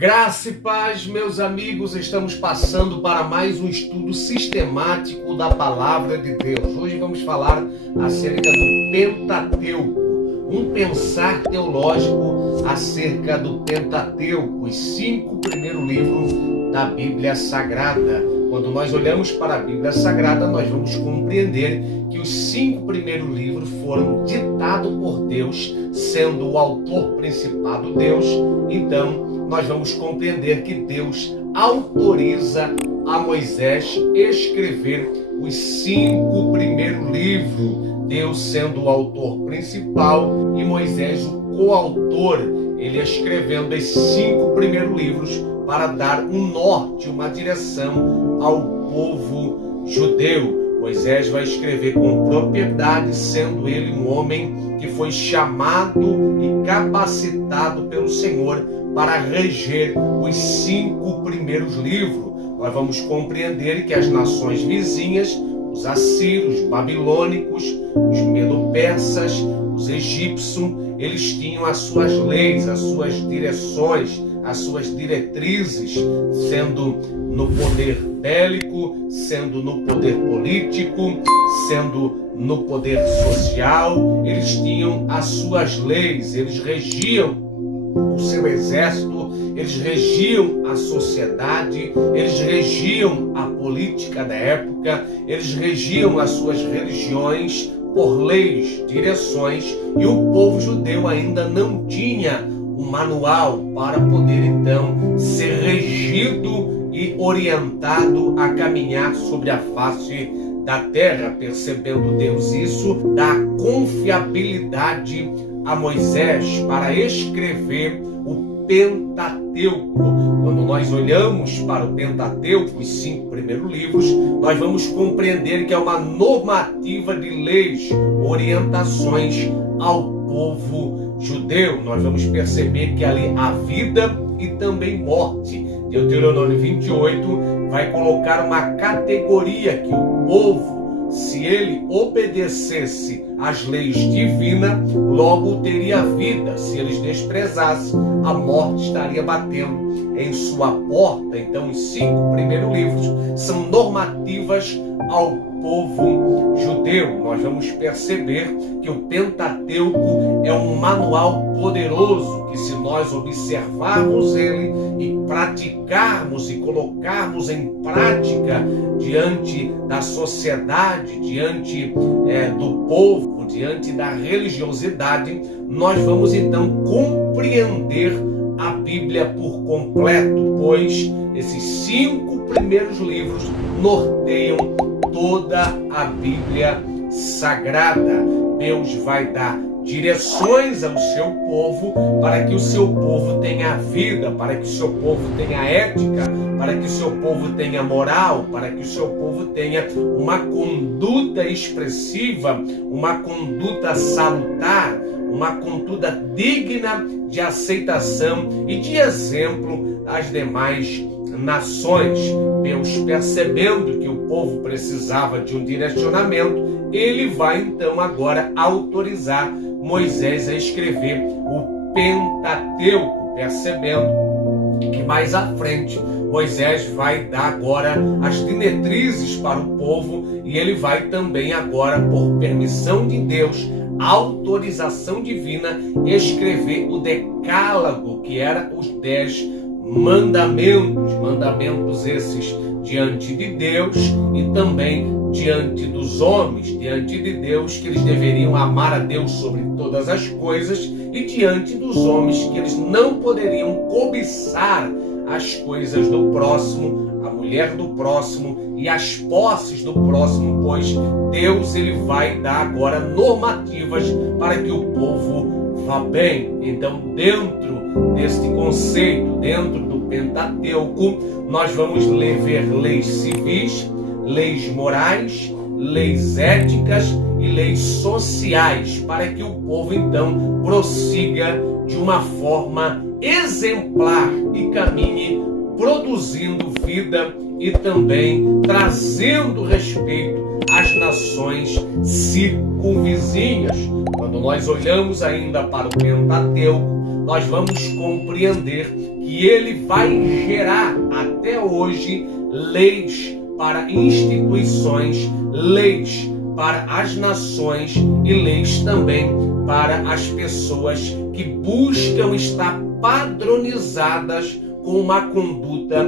Graça e paz, meus amigos, estamos passando para mais um estudo sistemático da Palavra de Deus. Hoje vamos falar acerca do Pentateuco, um pensar teológico acerca do Pentateuco, os 5 primeiros livros da Bíblia Sagrada. Quando nós olhamos para a Bíblia Sagrada, nós vamos compreender que os 5 primeiros livros foram ditados por Deus, sendo o autor principal Deus. Então, nós vamos compreender que Deus autoriza a Moisés escrever os 5 primeiros livros, Deus sendo o autor principal e Moisés o coautor, ele escrevendo os 5 primeiros livros para dar um norte, uma direção ao povo judeu. Moisés vai escrever com propriedade, sendo ele um homem que foi chamado e capacitado pelo Senhor para reger os 5 primeiros livros. Nós vamos compreender que as nações vizinhas, os assírios, os babilônicos, os medo-persas, os egípcios, eles tinham as suas leis, as suas direções, as suas diretrizes, sendo no poder bélico, sendo no poder político, sendo no poder social. Eles tinham as suas leis, eles regiam o seu exército, eles regiam a sociedade, eles regiam a política da época, eles regiam as suas religiões por leis, direções, e o povo judeu ainda não tinha um manual para poder então ser regido e orientado a caminhar sobre a face da terra. Percebendo Deus isso, dá confiabilidade a Moisés para escrever o Pentateuco. Quando nós olhamos para o Pentateuco, os 5 primeiros livros, nós vamos compreender que é uma normativa de leis, orientações ao povo judeu. Nós vamos perceber que ali há vida e também morte. Deuteronômio 28 vai colocar uma categoria que o povo, se ele obedecesse às leis divinas, logo teria vida. Se eles desprezassem, a morte estaria batendo em sua porta. Então, os 5 primeiros livros são normativas ao povo judeu. Nós vamos perceber que o Pentateuco é um manual poderoso que, se nós observarmos ele e praticarmos e colocarmos em prática diante da sociedade, diante do povo, diante da religiosidade, nós vamos então compreender a Bíblia por completo, pois esses 5 primeiros livros norteiam toda a Bíblia Sagrada. Deus vai dar direções ao seu povo para que o seu povo tenha vida, para que o seu povo tenha ética, para que o seu povo tenha moral, para que o seu povo tenha uma conduta expressiva, uma conduta salutar, uma conduta digna de aceitação e de exemplo às demais nações. Deus, percebendo que o povo precisava de um direcionamento, ele vai então agora autorizar Moisés a escrever o Pentateuco, percebendo que mais à frente Moisés vai dar agora as diretrizes para o povo, e ele vai também agora, por permissão de Deus, autorização divina, escrever o Decálogo, que era os 10 mandamentos esses diante de Deus e também diante dos homens, diante de Deus, que eles deveriam amar a Deus sobre todas as coisas, e diante dos homens, que eles não poderiam cobiçar as coisas do próximo, a mulher do próximo e as posses do próximo, pois Deus, ele vai dar agora normativas para que o povo vá bem. Então, dentro deste conceito, dentro do Pentateuco, nós vamos ver leis civis, leis morais, leis éticas e leis sociais, para que o povo então prossiga de uma forma exemplar e caminhe produzindo vida e também trazendo respeito às nações circunvizinhas. Quando nós olhamos ainda para o Pentateuco, nós vamos compreender que ele vai gerar até hoje leis para instituições, leis para as nações e leis também para as pessoas que buscam estar padronizadas com uma conduta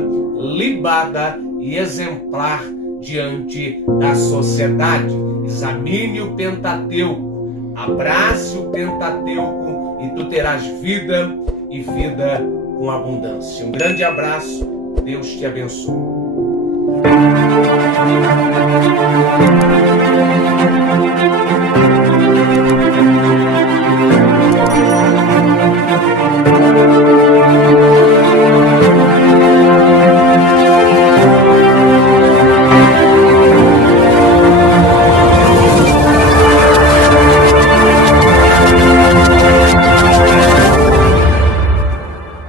libada e exemplar diante da sociedade. Examine o Pentateuco, abrace o Pentateuco e tu terás vida e vida com abundância. Um grande abraço, Deus te abençoe.